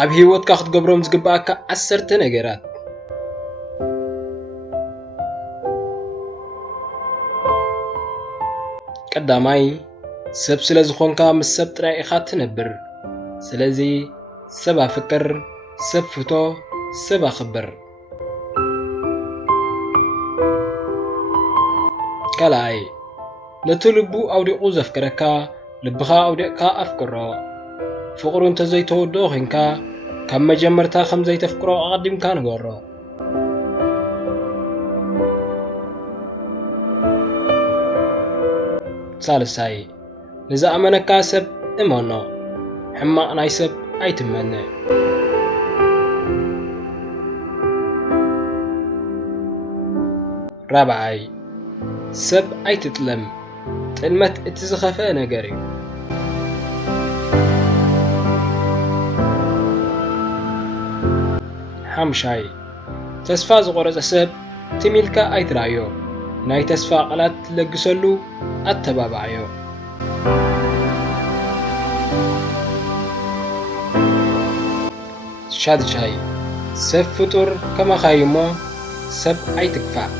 ኣብ ሂወትካ ክትገብሮም ዝግባኣካ 10 ነገራት ቀዳማይ ሰብ ስለ ዝኾንካ ምስ ሰብ ጥራይ ኢኻ ትነብር ስለዚ ሰብ ኣፍቅር ሰብ ፍቶ ሰብ ኣኽብር ካልኣይ ነቲ ልቡ ኣውዲቑ ዘፍቅረካ ልብኻ ኣውዲቕካ ኣፍቅሮ ፍቕሩ እንተዘይተወድኦ ኮንካ ካብ መጀመርታ ከም ዘይተፍቅሮ ኣቐዲምካ ንገሮ ሳልሳይ ንዝኣመነካ ሰብ እመኖ ሕማቕ ናይ ሰብ ኣይትመነ ራብዓይ ሰብ ኣይትጥለም ጥልመት እቲ ዝኸፍአ ነገር እዩ ሓምሻይ ተስፋ ዝቆረፀ ሰብ ትሚልካ ኣይትራዮ ናይ ተስፋ ቃላት ትለግሰሉ ኣተባባዕዮ ሻድሻይ ሰብ ፍጡር ከማኻይ እሞ ሰብ ኣይትክፋእ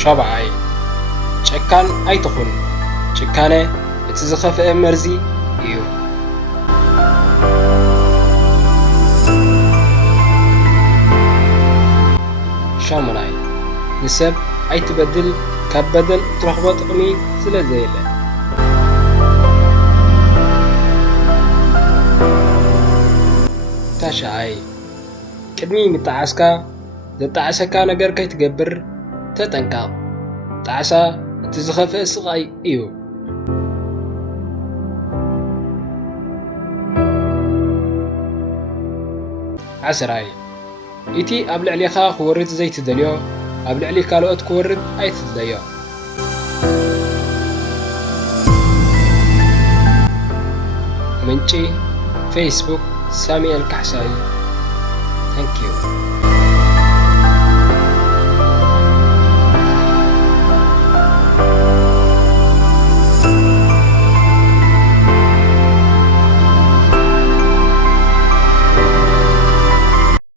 ሻብዓይ ጨካን ኣይትኹን ጭካነ እቲ ዝኸፍአ መርዚ እዩ ሻሙናይ ንሰብ ኣይትበድል ካብ በደል እትረኽቦ ጥቕሚ ስለ ዘየለ ታሽዓይ ቅድሚ ምጥዓስካ ዘጣዓሰካ ነገር ከይትገብር ተጠንቀቕ ጣዕሳ እቲ ዝኸፍአ ስቃይ እዩ ዓስራይ እቲ ኣብ ልዕሊኻ ክወርድ ዘይትደልዮ ኣብ ልዕሊ ካልኦት ክወርድ ኣይትደልዮ ምንጪ ፌስቡክ ሳሙኤል ካሕሳይ Thank you.